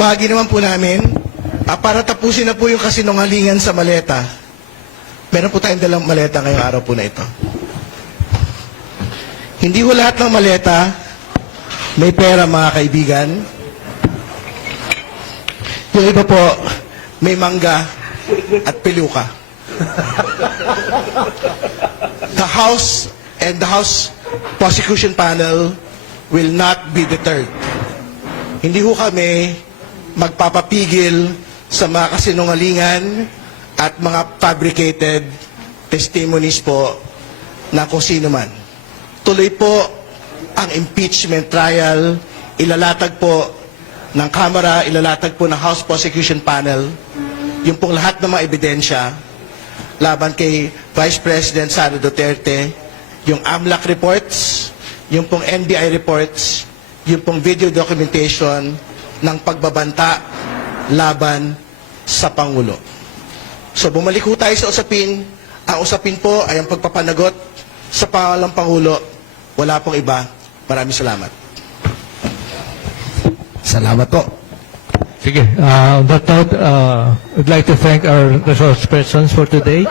Bahagi naman po namin, para tapusin na po yung kasinungalingan sa maleta, meron po tayong dalang maleta ngayong araw po na ito. Hindi ho lahat ng maleta may pera, mga kaibigan. Yung iba po, may mangga at peluka. The House and the House Prosecution Panel will not be deterred. Hindi ho kami magpapapigil sa mga kasinungalingan at mga fabricated testimonies po na kung sino man. Tuloy po ang impeachment trial, ilalatag po ng Kamara, ilalatag po ng House Prosecution Panel, yung pong lahat ng mga ebidensya laban kay Vice President Sara Duterte, yung AMLAC reports, yung pong NBI reports, yung pong video documentation ng pagbabanta laban sa Pangulo. So bumalik ho tayo sa usapin. Ang usapin po ay ang pagpapanagot sa pangalang Pangulo. Wala pong iba. Maraming salamat. Salamat po. Sige, on that note, I'd like to thank our resource persons for today.